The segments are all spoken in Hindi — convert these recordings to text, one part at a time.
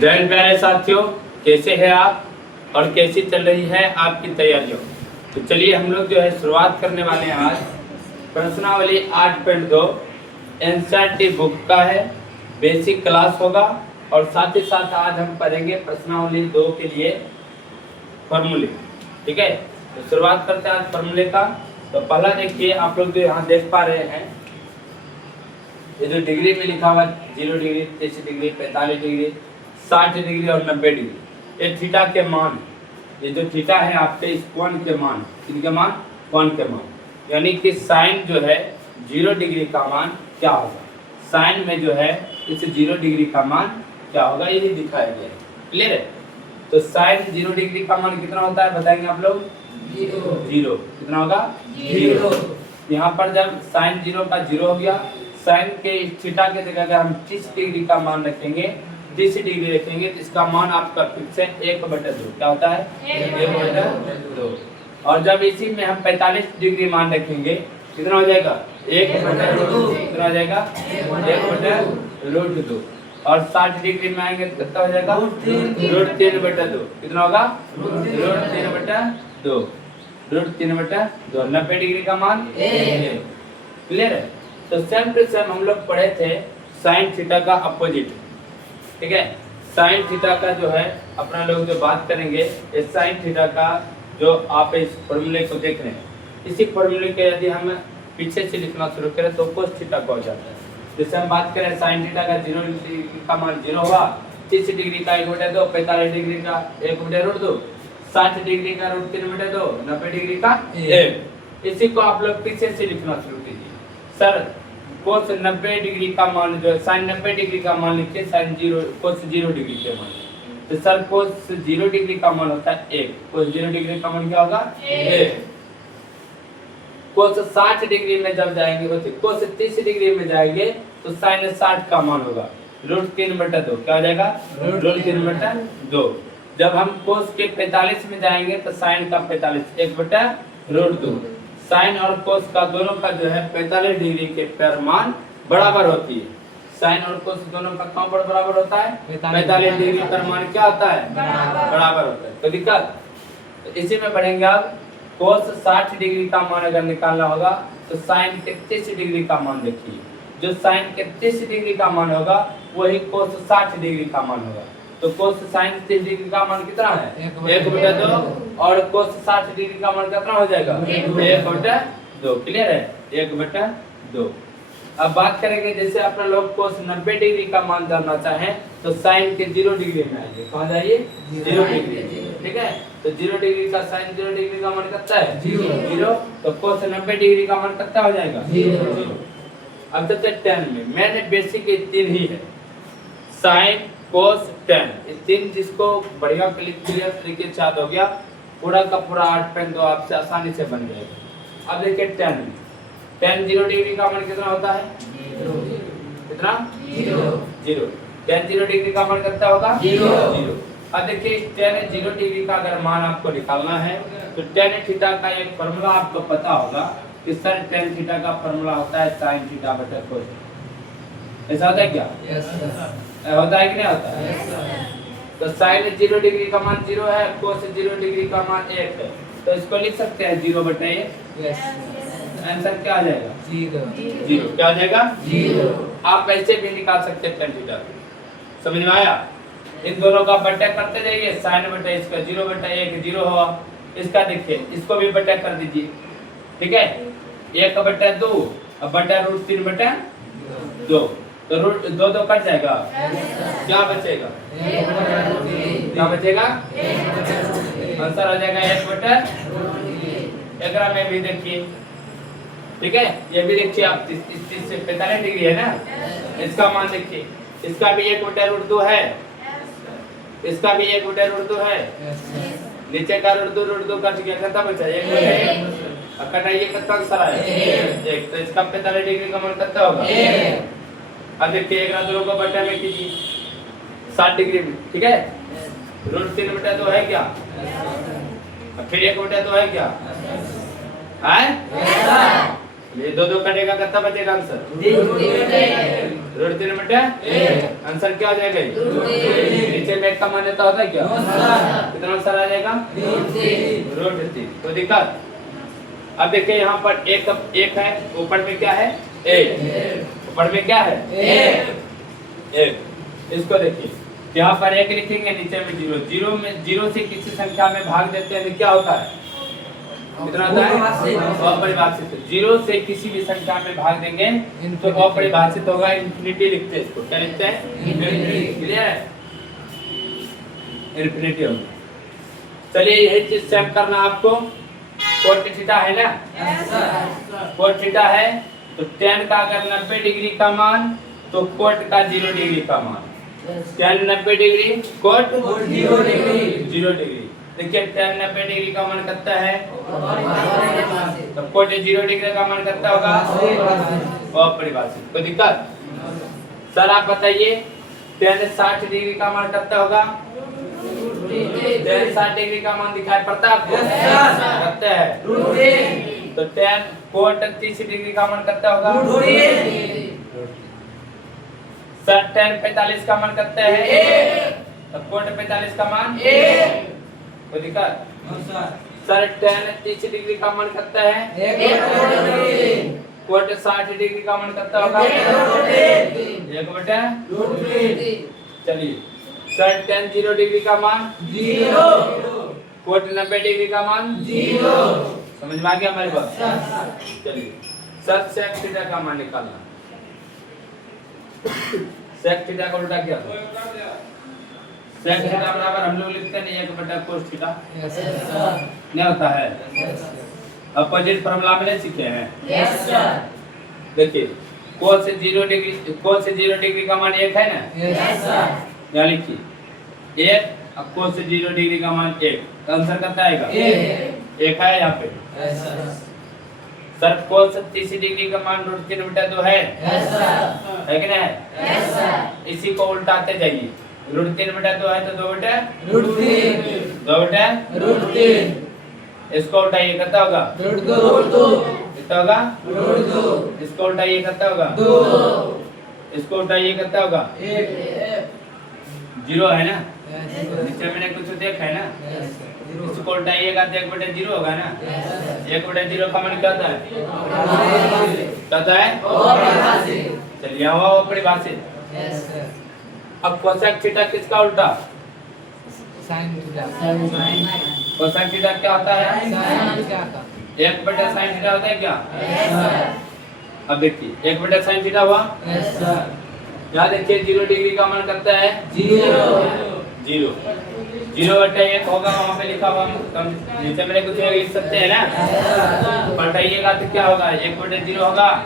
जय प्यारे साथियों, कैसे हैं आप और कैसी चल रही है आपकी तैयारियों। तो चलिए हम लोग जो है शुरुआत करने वाले हैं। आज प्रश्नावली 8.2 एनसीईआरटी बुक का है, बेसिक क्लास होगा और साथ ही साथ आज हम पढ़ेंगे प्रश्नावली 2 के लिए फॉर्मूले। ठीक है, तो शुरुआत करते हैं आज फॉर्मूले का। तो पहला देखिए, आप लोग जो यहाँ देख पा रहे हैं, ये जो डिग्री में लिखा हुआ 0 डिग्री, 30 डिग्री, 45 डिग्री, 60 डिग्री और 90 डिग्री, ये थीटा के मान। ये जो थीटा है आपके इस कोण के मान, किनके मान? कोण के मान। यानी कि साइन जो है 0 डिग्री का मान क्या होगा, साइन में जो है इस 0 डिग्री का मान क्या होगा, यही दिखाया गया है। क्लियर है? तो साइन 0 डिग्री का मान कितना होता है बताएंगे आप लोग? 0। कितना होगा? 0। यहाँ पर जब साइन 0 का 0 हो गया, साइन के थीटा के जगह अगर हम 30 डिग्री का मान रखेंगे, 30 डिग्री रखेंगे तो इसका मान आपका फिक्स है 1/2। क्या होता है? 1/2। और जब इसी में हम 45 डिग्री मान रखेंगे, कितना हो जाएगा? 1/2। कितना हो जाएगा? 1/√2। और 60 डिग्री में आएंगे तो कितना हो जाएगा? √3/2। कितना होगा? √3/2। √3/2। 90 डिग्री का मान 1। क्लियर है? तो सेम टू सेम हम लोग पढ़े थे साइन थीटा का अपोजिट। ठीक है, साइन थीटा का जो है अपना लोग जो बात करेंगे, ये साइन थीटा का जो आप इस फॉर्मूले को देख रहे हैं, इसी फॉर्मूले के यदि हम पीछे से लिखना शुरू करें तो कोस थीटा का हो जाता है। जैसे हम बात करें साइन थीटा का 0 डिग्री का मान 0 हुआ, 30 डिग्री का 1/2, 45 डिग्री का 1/√2, 60 डिग्री का √3/2, 90 डिग्री का 1। इसी को आप लोग पीछे से लिखना शुरू कीजिए। सर कोस 90 डिग्री का मान जो है, साइन 90 डिग्री का मान लिखिए, साइन 0 कोस 0 डिग्री के मान। तो सर कोस 0 डिग्री का मान होता है 1। कोस 0 डिग्री का मान क्या होगा? 1। कोस 60 डिग्री में जब जाएंगे, कोस 30 डिग्री में जाएंगे तो साइन 60 का मान होगा √3/2। क्या हो जाएगा? √3/2। जब हम कोस के 45 में जाएंगे तो साइन का 45 1/√2। साइन और कोस का दोनों का जो है 45 डिग्री के पर मान बराबर होती है। साइन और कोस दोनों का कहाँ पर बराबर होता है? 45 डिग्री पर मान क्या होता है? बराबर होता है। तो दिक्कत तो इसी में बढ़ेंगे। अब कोस 60 डिग्री का मान अगर निकालना होगा तो साइन के 30 डिग्री का मान देखिए। जो साइन के 30 डिग्री का मान होगा वही कोस 60 डिग्री का मान होगा। तो कोस साइन 30 डिग्री का मान कितना है? 1/2। और कोस 60 डिग्री का मान कितना हो जाएगा? 1/2। क्लियर है? 1/2। अब बात करेंगे, जैसे अपना लोग कोस 90 डिग्री का मान जानना चाहें तो साइन के 0 डिग्री में आएंगे। कहाँ जाइए? 0 डिग्री। ठीक है, तो 0 डिग्री का साइन 0 डिग्री का मान कितना है? 0। तो कोस 90 डिग्री का मान कितना हो जाएगा? 0। अब चलते हैं tan में। मैंने बेसिक 3 ही है, साइन कोस tan, ये 3 जिसको बढ़िया क्लियर तरीके से याद हो गया, पूरा का पूरा 8.2 आपसे आसानी से बन जाएगा। अब देखिए tan में, tan 0 डिग्री का मान कितना होता है? 0। कितना? 0। tan 0 डिग्री का मान कितना होगा? 0। अब देखिए tan 0 डिग्री का अगर मान आपको निकालना है तो tan थीटा का एक फॉर्मूला आपको पता होगा कि सर tan थीटा का फॉर्मूला होता है sin θ/cos। ऐसा होता है क्या? होता है कि नहीं होता है? तो साइन 0 डिग्री का मान 0 है, कोस 0 डिग्री का मान 1 है, तो इसको लिख सकते हैं 0/1। आंसर क्या आ जाएगा? 0। क्या आ जाएगा? 0। आप ऐसे भी निकाल सकते हैं tan थीटा। समझ में आया? इन दोनों का बट्टा करते जाइए, साइन बट्टा इसका 0/1 0 हुआ, इसका देखिए इसको भी बट्टा कर दीजिए। ठीक है, 1/2 अब बट्टा √3/2, तो √2 कट जाएगा, क्या बचेगा? क्या बचेगा? आंसर आ जाएगा 1/√3। एकरा में भी देखिए। ठीक है, ये भी देखिए आप, इस चीज से 45 डिग्री है ना, इसका मान देखिए, इसका भी 1/√2 है, इसका भी 1/√2 है, नीचे का √2 कट गया, कितना बचा? 1/1। कटाइए कितना अक्सर आया? 1। तो इसका 45 डिग्री का मान कितना होगा? 1। अब देखिए एक दोनों को बट्टा में कीजिए 60 डिग्री में। ठीक है, √3/2 है क्या? फिर 1/2 है क्या? है? ये 2 कटेगा, कितना बचेगा आंसर? √3/1। आंसर क्या हो जाएगा? नीचे 1 का मान्यता होता है क्या? कितना आंसर आ जाएगा? √3। तो दिक्कत। अब देखिए यहाँ पर एक है, ऊपर में क्या है? 1, ऊपर में क्या है? 1। इसको देखिए, यहाँ पर 1 लिखेंगे, नीचे में 0। 0 से किसी संख्या में भाग देते हैं तो क्या होता है? कितना होता है? अपरिभाषित। 0 से किसी भी संख्या में भाग देंगे तो अपरिभाषित होगा, इन्फिनिटी लिखते हैं इसको। क्या लिखते हैं? क्लियर है? इन्फिनिटी होगा। चलिए यही चीज सेव करना आपको। कोट थीटा है ना? कोट थीटा है तो tan का अगर 90 डिग्री का मान तो कोट का 0 डिग्री का मान। tan 90 degree, cot 0 degree. देखिए tan 90 डिग्री का मान कितना है? तो कोट 0 डिग्री का मान कितना होगा? अपरिभाषित। कोई दिक्कत? सर आप बताइए tan 60 डिग्री का मान कितना होगा? tan 60 डिग्री का मान दिखाई पड़ता है आपको? कितना है? तो tan कोट 30 डिग्री का मान कितना होगा? सर tan 45 का मान कितना है? तो कोट 45 का मान? कोई दिक्कत? सर tan 30 डिग्री का मान कितना है? कोट 60 डिग्री का मान कितना होगा? 1/√3। चलिए सर tan 0 डिग्री का मान 0, कोट 90 डिग्री का मान 0। समझ में आ गया हमारी बात? चलिए सर sec थीटा का मान निकालना। sec थीटा का उल्टा क्या? sec थीटा बराबर हम लोग लिखते हैं 1/cos थीटा। नहीं होता है? अपोजिट फार्मूला में नहीं सीखे हैं? देखिए cos से 0 डिग्री का मान 1 है ना? यहाँ लिखिए 1, अब cos से 0 डिग्री का मान 1, तो आंसर कितना आएगा? 1 है यहाँ पे। सर cos से 30 डिग्री का मान √3/2 है कि नहीं है? इसी को उल्टाते जाइए। √3/2 है तो 2/√3। इसको उल्टाइए कितना होगा? कितना होगा? इसको उल्टाइए कितना होगा? इसको उल्टाइए कितना होगा? 0 है ना? नीचे मैंने कुछ देखा है ना? इसको उल्टाइएगा तो 1/0 होगा ना? 1/0 का मान क्या होता है? क्या है? चलिए वो अपरिभाषित। अब कोसेक थीटा किसका उल्टा? कोसेक थीटा क्या होता है? 1/sin थीटा होता है क्या? अब देखिए 1/sin थीटा हुआ। यहाँ देखिए 0 डिग्री का मान करता है 0 0/1 होगा, वहाँ पे लिखा हुआ। नीचे मैंने कुछ लिख सकते हैं ना? पलटाइएगा तो क्या होगा? 1/0 होगा।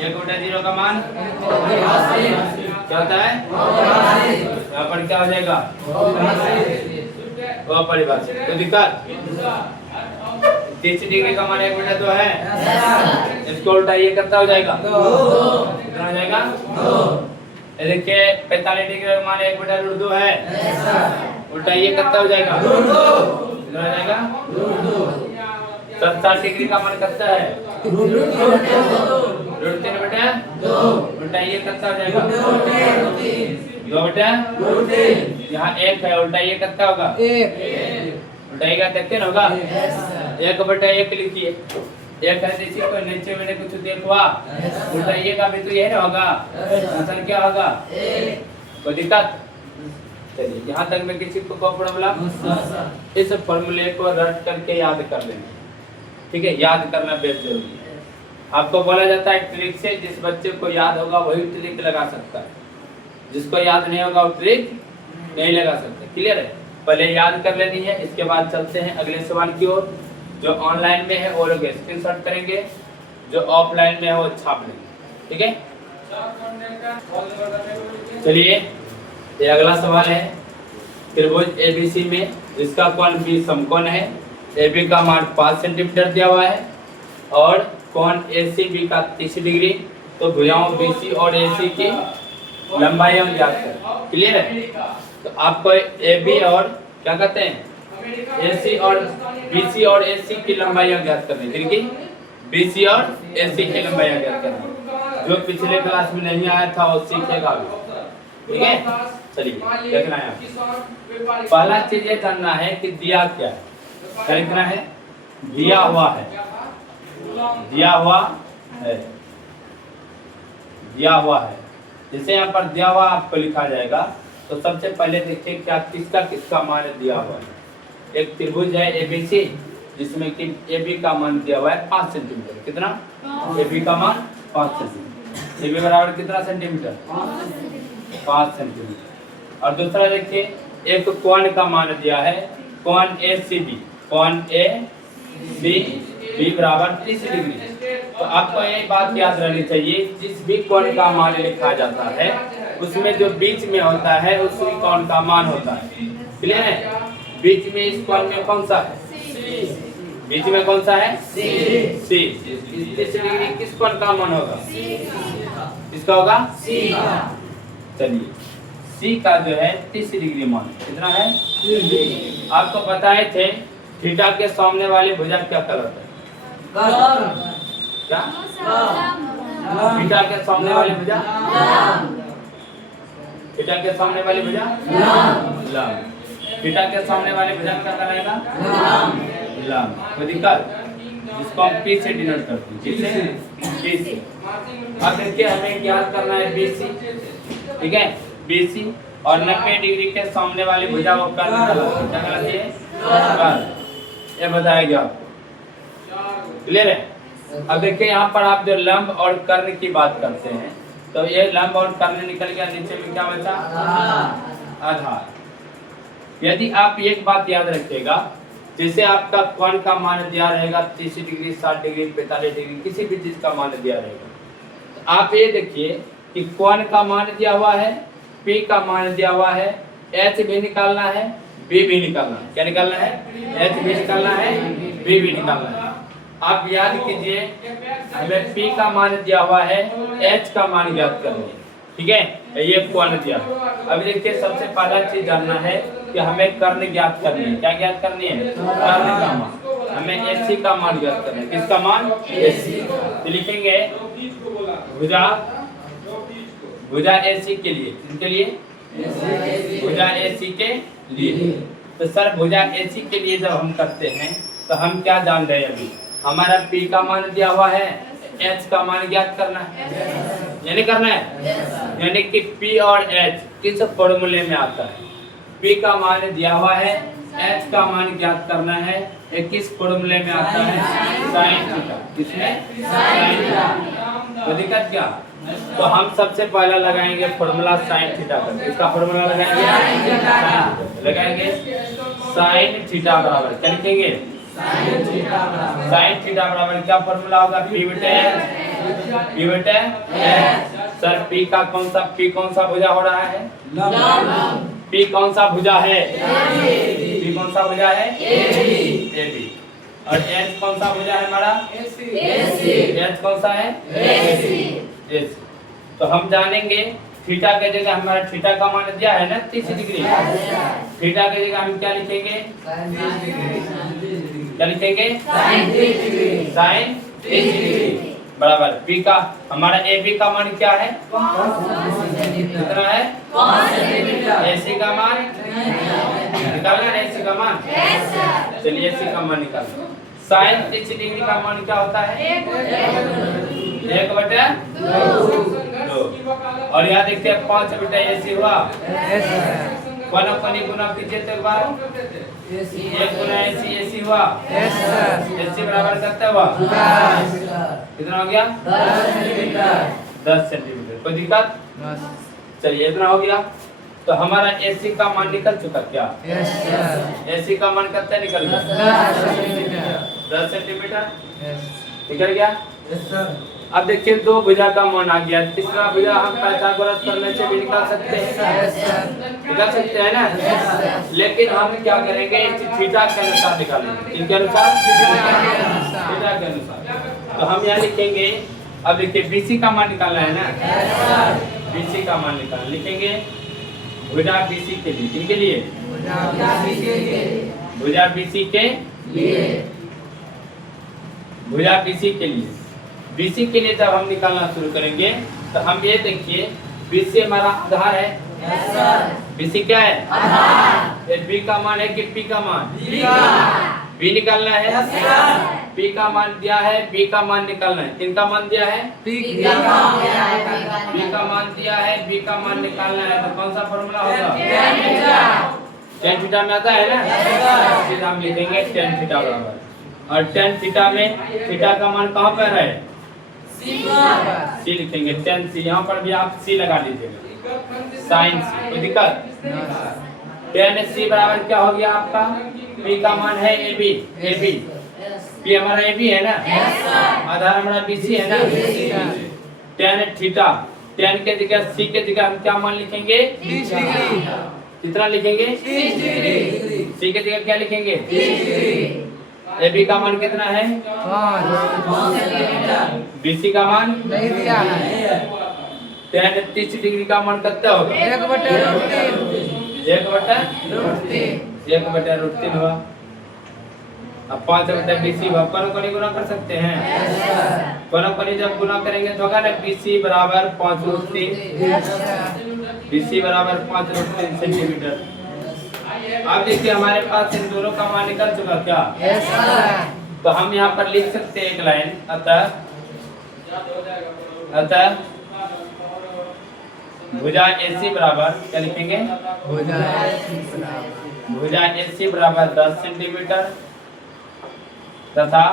1/0 का मान क्या होता है? यहाँ पर क्या हो जाएगा? अपरिभाषित। तो दिक्कत 30 डिग्री का मान 1/2 है। इसको उल्टाइए कितना हो जाएगा? कितना हो जाएगा? देखिए 45 डिग्री का मान 1/√2 है। उल्टाइए कितना हो जाएगा? कितना हो जाएगा? 60 डिग्री का मान कितना है? √3/2। उल्टाइए कितना हो जाएगा? 2/√3। यहाँ 1 है, उल्टाइए कितना होगा? उल्टाइएगा देखते ना होगा? 1/1 लिखिए। 1 है इसी को नीचे मैंने कुछ देखवा, उल्टाइएगा भी तो यही ना होगा। आंसर क्या होगा? कोई दिक्कत? चलिए यहाँ तक में किसी को प्रॉब्लम? इस फॉर्मूले को रट करके याद कर लेंगे। ठीक है, याद करना बेहद जरूरी है। आपको बोला जाता है ट्रिक से, जिस बच्चे को याद होगा वही ट्रिक लगा सकता है, जिसको याद नहीं होगा वो ट्रिक नहीं लगा सकता। क्लियर है? पहले याद कर लेनी है, इसके बाद चलते हैं अगले सवाल की ओर। जो ऑनलाइन में है वो लोग स्क्रीनशॉट करेंगे, जो ऑफलाइन में है वो छाप लेंगे। ठीक है, चलिए ये अगला सवाल है। त्रिभुज एबीसी में जिसका कोण बी समकोण है, AB का मान 5 सेंटीमीटर दिया हुआ है और कोण ACB का 30 डिग्री। तो भुजाओं BC और AC की लंबाई हम ज्ञात करें। क्लियर है? तो आपको AB और क्या कहते हैं AC और BC और AC की लंबाई ज्ञात करनी है। ठीक है, BC और AC की लंबाई ज्ञात करनी है। जो पिछले क्लास में नहीं आया था वो सीखेगा अभी। ठीक है, चलिए देखना है, पहला चीज ये जानना है कि दिया क्या है, क्या लिखना है, दिया हुआ है, दिया हुआ है, दिया हुआ है। जैसे यहाँ पर दिया हुआ आपको लिखा जाएगा, तो सबसे पहले देखिए क्या किसका किसका मान दिया हुआ है। एक त्रिभुज है एबीसी, जिसमें कि AB का मान दिया हुआ है 5 सेंटीमीटर। कितना? AB का मान 5 सेंटीमीटर। AB बराबर कितना सेंटीमीटर? 5 सेंटीमीटर। और दूसरा देखिए एक कोण का मान दिया है, कोण ACB, कोण ACB बराबर 30 डिग्री। तो आपको ये बात याद रहनी चाहिए, जिस भी कोण का मान लिखा जाता है उसमें जो बीच में होता है उसी कोण का मान होता है। क्लियर है? बीच में इस कोण में कौन सा है? बीच में कौन सा है? C। 30 डिग्री किस कोण का मान होगा? किसका होगा? C का। चलिए C का जो है 30 डिग्री मान कितना है? आपको बताए थे थीटा के सामने वाली भुजा क्या कहलाता है? क्या? थीटा के सामने वाली भुजा? थीटा के सामने वाली भुजा? लंब। थीटा के सामने वाली भुजा क्या कहलाएगा? लंब। कोई दिक्कत? जिसको हम P से डिनोट करते हैं। किससे? P से। अब देखिए हमें ज्ञात करना है BC, ठीक है? BC और 90 डिग्री के सामने वाली भुजा वो कर्ण कहलाती है, कर्ण। ये बताएगा आपको। क्लियर है? अब देखिए यहाँ पर आप जो लंब और कर्ण की बात करते हैं, तो ये लंब और कर्ण निकल गया, नीचे में क्या बचा? आधार। यदि आप एक बात याद रखिएगा, जैसे आपका कोण का मान दिया रहेगा 30 डिग्री, 60 डिग्री, 45 डिग्री, किसी भी चीज का मान दिया रहेगा, तो आप ये देखिए कि कोण का मान दिया हुआ है, P का मान दिया हुआ है, H भी निकालना है, B भी निकालना है। क्या निकालना है? H भी निकालना है, B भी निकालना है। आप याद कीजिए हमें P का मान दिया हुआ है, H का मान ज्ञात करना है, ठीक है? ये कोण दिया। अभी देखिए सबसे पहला चीज जानना है कि हमें कर्ण ज्ञात करनी है। क्या ज्ञात करनी है? कर्ण का मान। हमें AC का मान ज्ञात करना है। किसका मान? AC। तो लिखेंगे भुजा AC के लिए, किसके लिए? भुजा AC के लिए। तो सर भुजा AC के लिए जब हम करते हैं तो हम क्या जान रहे हैं? अभी हमारा P का मान दिया हुआ है, H का मान ज्ञात करना है, यानी करना है, यानी कि P और H किस फॉर्मूले में आता है? P का मान दिया हुआ है, H का मान ज्ञात करना है, ये किस फॉर्मूले में आता है? Sine theta. किसमें? Sine theta. तो दिक्कत क्या? तो हम सबसे पहला लगाएंगे फॉर्मूला साइन थीटा का। इसका फॉर्मूला लगाएंगे साइन थीटा बराबर क्या लिखेंगे? साइन थीटा बराबर क्या फॉर्मूला होगा? P बटे H। सर P का कौन सा भुजा हो रहा है? P कौन सा भुजा है? P कौन सा भुजा है? AB। और H कौन सा भुजा है हमारा? H कौन सा है? AC। तो हम जानेंगे थीटा के जगह हमारा थीटा का मान दिया है ना 30 डिग्री, थीटा के जगह हम क्या लिखेंगे? क्या लिखेंगे? साइन 30 डिग्री बराबर P का हमारा AB का मान क्या है? कितना है? AC का मान निकालना है। AC का मान चलिए AC का मान निकालना। साइन 30 डिग्री का मान क्या होता है? 1/2। और यहाँ देखते हैं 5/AC हुआ। गुना कीजिए तो एक बार 1 गुना AC हुआ। AC बराबर कितना हुआ? कितना हो गया? 10 सेंटीमीटर। कोई दिक्कत? चलिए इतना हो गया। तो हमारा AC का मान निकल चुका क्या? AC का मान कितना निकल गया? 10 सेंटीमीटर निकल गया। अब देखिए दो भुजा का मान आ गया, तीसरा भुजा हम पाइथागोरस करने से भी निकाल सकते हैं ना। लेकिन हम क्या करेंगे? थीटा के अनुसार निकालेंगे। किसके अनुसार? थीटा के अनुसार। तो हम यहाँ लिखेंगे, अब देखिए BC का मान निकालना है ना, BC का मान निकालना लिखेंगे भुजा BC के लिए। किसके लिए? भुजा BC के लिए। भुजा BC के लिए। BC के लिए जब हम निकालना शुरू करेंगे तो हम ये देखिए BC हमारा आधार है, BC क्या है? आधार। ये B का मान है कि P का मान? B निकालना है। P का मान दिया है, B का मान निकालना है। किनका मान दिया है? P का मान दिया है। B का मान दिया है, B का मान निकालना है। तो कौन सा फॉर्मूला होगा? tan थीटा में आता है ना? सीधा हम लिखेंगे tan थीटा बराबर, और tan थीटा में थीटा का मान कहाँ पर है? C लिखेंगे। tan C, यहाँ पर भी आप C लगा लीजिएगा। sin C, कोई दिक्कत? tan C बराबर क्या हो गया आपका? P का मान है AB, P हमारा AB है ना? आधार हमारा BC है ना? tan थीटा, tan के जगह C के जगह हम क्या मान लिखेंगे? 30 डिग्री। कितना लिखेंगे? 30 डिग्री। C के जगह क्या लिखेंगे? 30 डिग्री। AB का मान कितना है? 5 सेंटीमीटर। BC का मान नहीं दिया है। tan 30 डिग्री का मान कितना होगा? 1/√3। 1/√3 हुआ। अब 5/BC अपन को गुना कर सकते हैं। अपन को जब गुना करेंगे तो होगा ना BC बराबर 5√3, BC बराबर 5√3 सेंटीमीटर। अब देखिए हमारे पास इन दोनों का मान निकल चुका क्या? तो हम यहाँ पर लिख सकते हैं एक लाइन, अतः भुजा AC बराबर क्या लिखेंगे? भुजा AC बराबर 10 सेंटीमीटर तथा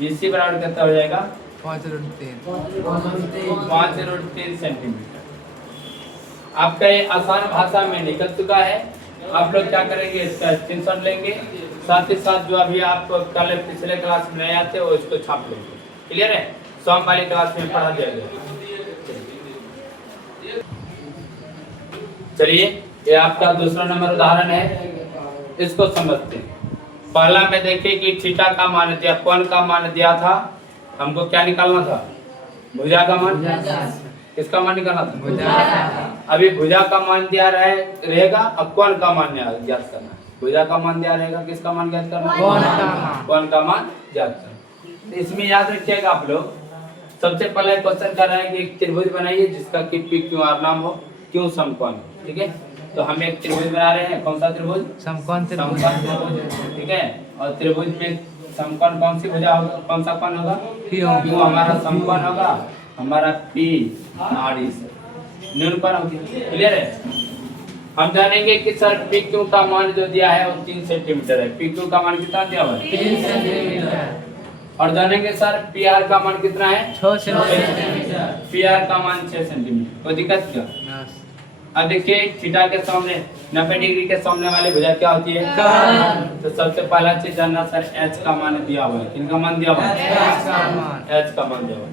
BC बराबर कितना हो जाएगा? 5√3 सेंटीमीटर। आपका ये आसान भाषा में निकल चुका है। आप लोग क्या करेंगे, इसका स्क्रीनशॉट लेंगे, साथ ही साथ जो अभी आप कल पिछले क्लास में नए आते हो इसको छाप लेंगे। क्लियर है? सोम वाली क्लास में पढ़ा जाएगा। चलिए, ये आपका दूसरा नंबर उदाहरण है, इसको समझते हैं। पहला में देखिए कि थीटा का मान दिया, कोण का मान दिया था, हमको क्या निकालना था? भुजा का मान। किसका मान निकालना था? भुजा। अभी भुजा का मान दिया रहेगा, अब कोण का मान ज्ञात करना। भुजा का मान दिया रहेगा, किसका मान ज्ञात करना? कोण का मान ज्ञात करना। इसमें याद रखिएगा आप लोग, सबसे पहले क्वेश्चन कर रहे हैं कि एक त्रिभुज बनाइए जिसका कि PQR नाम हो, क्यों समकोण। ठीक है, तो हम एक त्रिभुज बना रहे हैं। कौन सा त्रिभुज? समकोण त्रिभुज। ठीक है, और त्रिभुज में समकोण कौन सी भुजा होगा, कौन सा कोण होगा? क्यों हमारा समकोण होगा, हमारा PRE न्यून कोण होगी। क्लियर है? हम जानेंगे कि सर PQ का मान जो दिया है वो 3 सेंटीमीटर है। PQ का मान कितना दिया हुआ है? 3 सेंटीमीटर। और जानेंगे सर PR का मान कितना है? 6 सेंटीमीटर। PR का मान 6 सेंटीमीटर। कोई दिक्कत क्या? अब देखिए थीटा के सामने 90 डिग्री के सामने वाली भुजा क्या होती है? तो सबसे पहला चीज जानना सर H का मान दिया हुआ है। किनका मान दिया हुआ है? H का मान दिया हुआ है।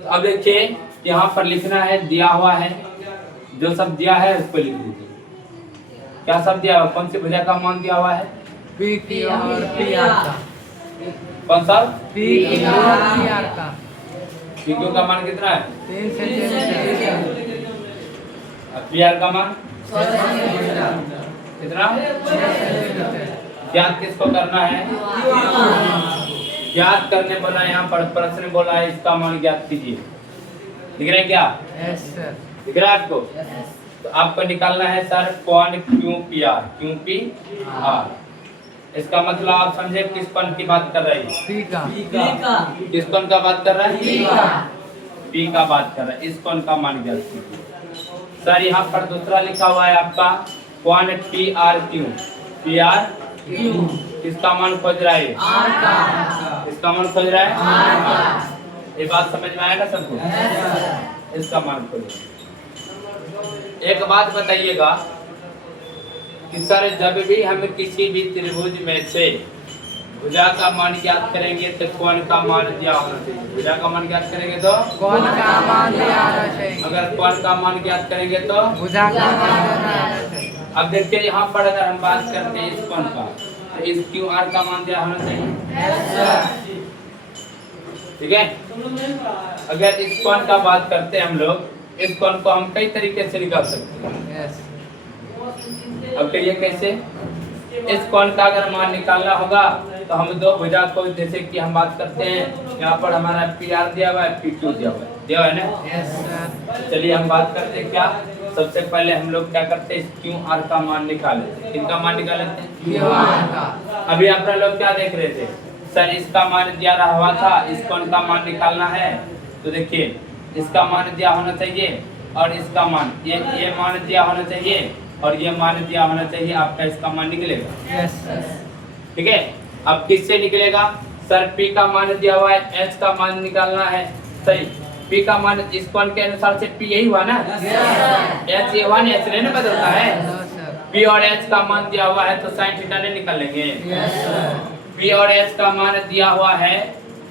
तो अब देखिए यहाँ पर लिखना है, दिया हुआ है, जो सब दिया है उसको लिख दीजिए। क्या सब दिया हुआ? कौन सी भुजा का मान दिया हुआ है? PQR का। कौन सा? PQR का। PQ का मान कितना है? 3 सेंटीमीटर। PR का मान कितना? ज्ञात किसको करना है? ज्ञात करने बोला, यहाँ पर प्रश्न बोला है इसका मान ज्ञात कीजिए। दिख रहा है क्या? Yes sir. दिख रहा है आपको? तो आपको निकालना है सर कोण QPR। QPR इसका मतलब आप समझे किस कोण की बात कर रही है? P का। किस कोण का बात कर रहा है? P का बात कर रहा है। इस कोण का मान ज्ञात कीजिए। सर यहाँ पर दूसरा लिखा हुआ है आपका कोण PRQ। PR किसका मान खोज रहा है? R का। इसका मान खोज रहा है? R का। ये बात समझ में आएगा सबको? इसका मान खोज। एक बात बताइएगा कि सर जब भी हम किसी भी त्रिभुज में से भुजा का मान ज्ञात करेंगे तो कोण का मान दिया होना चाहिए। भुजा का मान ज्ञात करेंगे तो कोण का मान दिया होना चाहिए। अगर कोण का मान ज्ञात करेंगे तो भुजा का मान होना चाहिए। अब देखिए यहाँ पर अगर हम बात करते हैं इस कोण का, तो इस QR का मान दिया होना चाहिए। ठीक है, अगर इस कोण का बात करते हैं हम लोग, इस कोण को हम कई तरीके से निकाल सकते हैं। यस। अब कहिए कैसे? इस कोण का अगर मान निकालना होगा तो हम दो भुजा को, जैसे कि हम बात करते हैं यहाँ पर हमारा PR दिया हुआ है, PQ दिया हुआ है ना? Yes sir. चलिए हम बात करते हैं क्या, सबसे पहले हम लोग क्या करते हैं, क्यू आर का मान निकाल लेते हैं। किनका मान निकाल लेते हैं? क्यूआर का। अभी आप लोग क्या देख रहे थे, सर इसका मान दिया रहा हुआ था, इस कोण का मान निकालना है। तो देखिए इसका मान दिया होना चाहिए और इसका मान ये मान दिया होना चाहिए और ये मान दिया होना चाहिए, आपका इसका मान निकलेगा। Yes sir. ठीक है, अब किससे निकलेगा? सर P का मान दिया हुआ है, H का मान निकालना है। सही, P का मान इस कोण के अनुसार से P यही हुआ ना, H ये हुआ ना, H नहीं ना बदलता है। No sir. P और H का मान दिया हुआ है तो साइन थीटा ने निकाल लेंगे। Yes sir. P और H का मान दिया हुआ है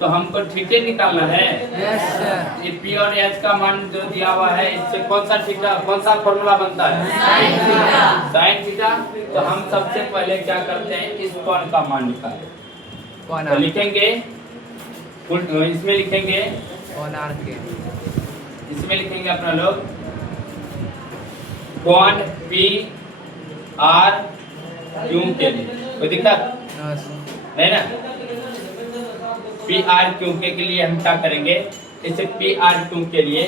तो हमको थीटा निकालना है। Yes sir. ये P और H का मान जो दिया हुआ है, इससे कौन सा थीटा, कौन सा फॉर्मूला बनता है? Sine theta. Sign theta. तो हम सबसे पहले क्या करते हैं, इस कोण का मान निकालें। कौन तो आर? लिखेंगे, इसमें लिखेंगे, कौन आर के? इसमें लिखेंगे अपना लोग कोण P R Q के लिए। कोई दिक्कत नो सर। नहीं ना? P R Q के लिए हम क्या करेंगे, इस P R Q के लिए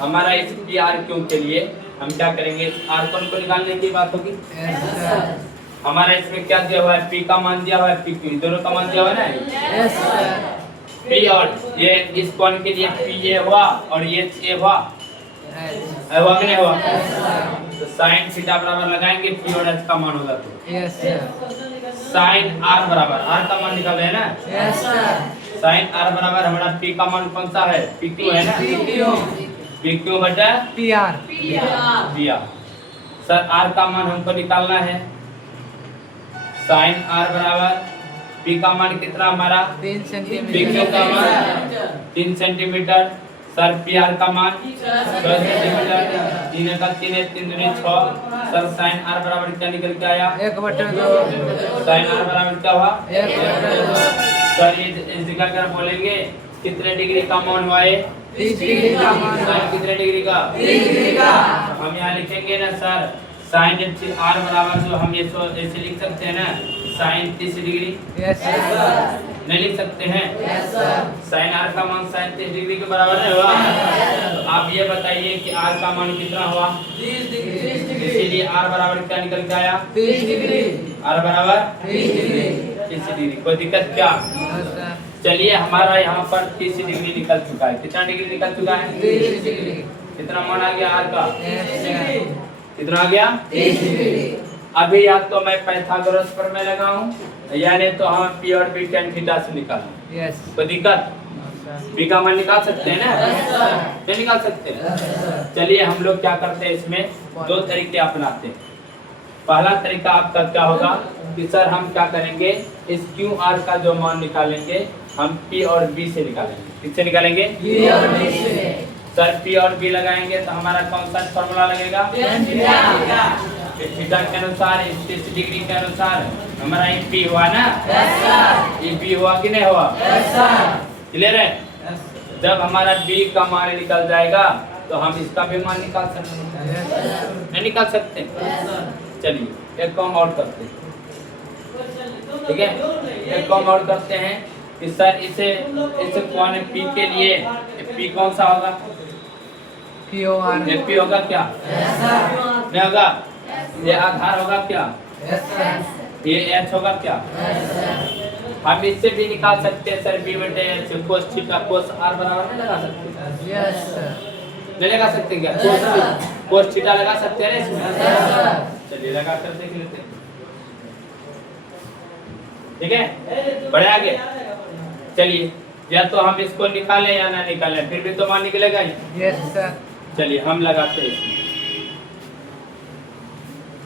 हमारा इस P R Q के लिए हम क्या करेंगे, R कोण को निकालने की बात होगी। Yes sir. हमारा इसमें क्या दिया हुआ है, P का मान दिया हुआ है, P Q दोनों का मान दिया हुआ है ना। Yes sir. P और ये इस कोण के लिए P ये हुआ और ये A हुआ, हुआ कि नहीं हुआ? तो साइन थीटा बराबर लगाएंगे, P और H का मान होगा तो यस सर। साइन R बराबर, R का मान निकाल रहे हैं ना, यस सर। साइन R बराबर हमारा P का मान कौन सा है, PQ है ना, PQ बटा पीआर। PR। सर R का मान हमको निकालना है, साइन R बराबर P का मान कितना हमारा, 3 PQ सेंटीमीटर। का मान 3 सेंटीमीटर। सर PR का मान 6 सेंटीमीटर। 3 का 3 है, 3 दूनी 6। सर साइन R बराबर क्या निकल के आया, 1/2। साइन R बराबर क्या हुआ, 1/2। सर ये इस जगह अगर बोलेंगे कितने डिग्री का मान हुआ है, 30 डिग्री का मान। साइन कितने डिग्री का, 30 डिग्री का। हम यहाँ लिखेंगे ना सर, साइन R बराबर जो हम ये ऐसे लिख सकते हैं ना, साइन 30 डिग्री। Yes sir. नहीं लिख सकते हैं, यस सर। साइन R का मान साइन 30 डिग्री के बराबर नहीं हुआ। तो आप ये बताइए कि R का मान कितना हुआ, 30 डिग्री। इसीलिए R बराबर क्या निकल के आया, 30 डिग्री। R बराबर 30 डिग्री। 30 डिग्री। कोई दिक्कत क्या? No sir. चलिए हमारा यहाँ पर 30 डिग्री निकल चुका है। कितना डिग्री निकल चुका है, 30 डिग्री। कितना मान आ गया R का, यस सर। कितना आ गया। 30 डिग्री। अभी या तो मैं पाइथागोरस पर मैं लगाऊं या नहीं तो हम P और B tan थीटा से निकालूं। यस। कोई दिक्कत? No sir. B का मान निकाल सकते हैं ना, यस सर। नहीं निकाल सकते? Yes sir. चलिए हम लोग क्या करते हैं, इसमें 2 तरीके अपनाते हैं। पहला तरीका आपका क्या होगा कि सर हम क्या करेंगे, इस QR का जो मान निकालेंगे हम P और B से निकालेंगे। किससे निकालेंगे? P और B से। सर P और B लगाएंगे तो हमारा कौन सा फॉर्मूला लगेगा, थीटा के अनुसार, 30 डिग्री के अनुसार हमारा ये P हुआ ना, ये P हुआ कि नहीं हुआ, क्लियर है? जब हमारा B का मान निकल जाएगा तो हम इसका भी मान निकाल सकते हैं, नहीं निकाल सकते? चलिए एक काम और करते हैं, ठीक है? एक काम और करते हैं कि सर इसे कोण P के लिए P कौन सा होगा, POR। ये P होगा क्या, नहीं होगा? ये आधार होगा क्या, ये H होगा क्या? हम इससे भी निकाल सकते हैं सर, B बटे H cos theta cos R बराबर नहीं लगा सकते, यस सर। नहीं लगा सकते क्या, cos थीटा लगा सकते हैं इसमें? चलिए लगा कर देख लेते हैं, ठीक है? बढ़े आगे, चलिए या तो हम इसको निकालें या ना निकालें, फिर भी तो मान निकलेगा ही। Yes sir. चलिए हम लगाते हैं इसमें,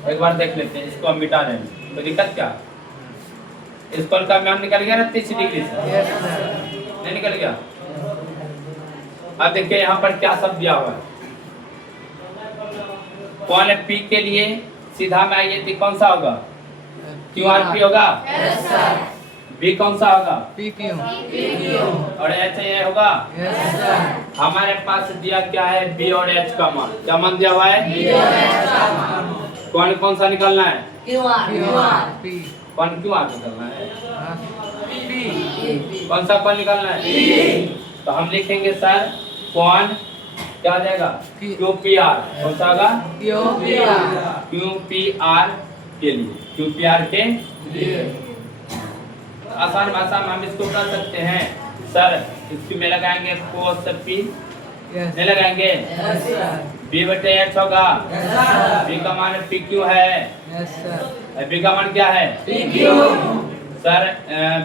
एक बार देख लेते हैं, इसको हम मिटा देंगे। तो दिक्कत क्या, इस कोण का मान निकल गया ना 30 डिग्री से, यस सर। नहीं निकल गया? अब देखिए यहाँ पर क्या सब दिया हुआ है, कोण P के लिए सीधा में आइए तो कौन सा होगा, QR P होगा, B कौन सा होगा, PQ। और H ये होगा। Yes sir. हमारे पास दिया क्या है, B और H का मान, क्या मान दिया हुआ है, कौन सा निकालना है, P। कौन QR निकालना है, P। कौन सा कौन निकालना है, तो हम लिखेंगे सर कोण क्या आ जाएगा Q- QPR कौन सा होगा QPR QPR के लिए QPR के आसान भाषा में हम इसको कर सकते हैं सर इसकी में लगाएंगे cos P Yes नहीं लगाएंगे Yes sir B बटे H होगा B का मान PQ है Yes sir B का मान क्या है PQ सर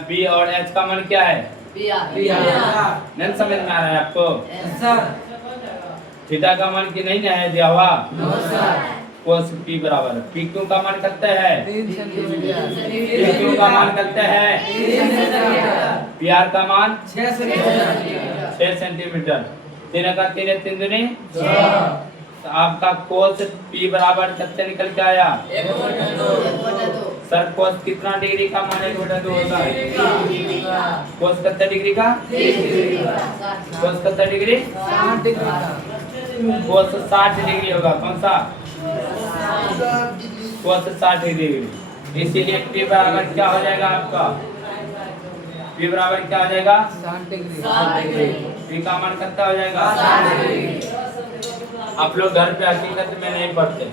B और H का मान क्या है PR नहीं समझ में आ रहा है आपको Yes sir थीटा का मान की नहीं है दिया हुआ No sir cos P बराबर PQ का मान करते हैं 3 सेंटीमीटर PQ का मान करते हैं 3 सेंटीमीटर PR का मान 6 सेंटीमीटर 6 सेंटीमीटर 3 का 3 है 3 दूनी तो आपका cos P बराबर कितने निकल के आया सर cos कितना डिग्री का मान 1/2 होता है cos कितने डिग्री का cos कितने डिग्री 60 डिग्री का cos 60 डिग्री होगा कौन सा cos 60 डिग्री इसीलिए P बराबर क्या हो जाएगा आपका P बराबर क्या हो जाएगा 60 डिग्री P का मान कितना हो जाएगा आप लोग घर पे हकीकत में नहीं पढ़ते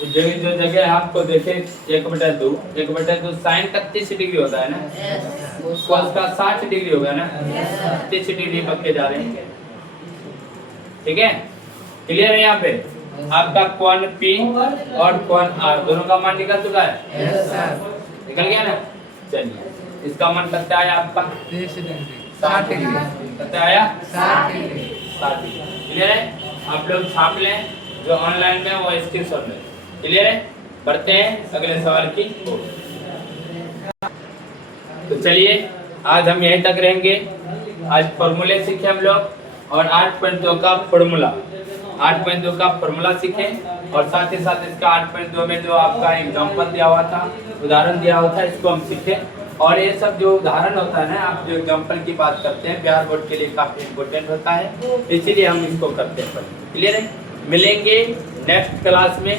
जो जगह आपको देखे 1/2 1/2 साइन 31 डिग्री होता है ना cos का 60 डिग्री होगा ना 30 डिग्री पक्के जा रहे हैं ठीक है क्लियर है यहाँ पे आपका कोण P और कोण R दोनों का मान निकल चुका है Yes sir निकल गया ना चलिए इसका मान कितना आया आपका 30 डिग्री 60 डिग्री कितना आया 60 डिग्री 60 डिग्री क्लियर है आप लोग छाप लें जो ऑनलाइन में वो स्क्रीनशॉट लें क्लियर है बढ़ते हैं अगले सवाल की ओर। तो चलिए आज हम यहीं तक रहेंगे आज फॉर्मूले सीखे हम लोग और 8.2 का फॉर्मूला 8.2 का फॉर्मूला सीखे और साथ ही साथ इसका 8.2 में जो आपका एग्जांपल दिया हुआ था उदाहरण दिया हुआ था इसको हम सीखे और ये सब जो उदाहरण होता है ना आप जो एग्जांपल की बात करते हैं बिहार बोर्ड के लिए काफी इम्पोर्टेंट होता है इसीलिए हम इसको करते हैं क्लियर है मिलेंगे नेक्स्ट क्लास में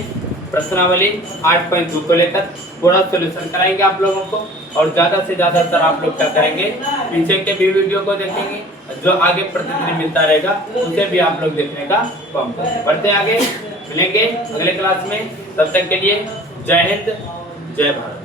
प्रश्नावली 8.2 को लेकर पूरा सॉल्यूशन कराएंगे आप लोगों को और ज़्यादा से ज़्यादातर आप लोग क्या करेंगे पीछे के भी वीडियो को देखेंगे जो आगे प्रतिदिन मिलता रहेगा उसे भी आप लोग देखने का काम करेंगे बढ़ते आगे मिलेंगे अगले क्लास में तब तक के लिए जय हिंद जय भारत।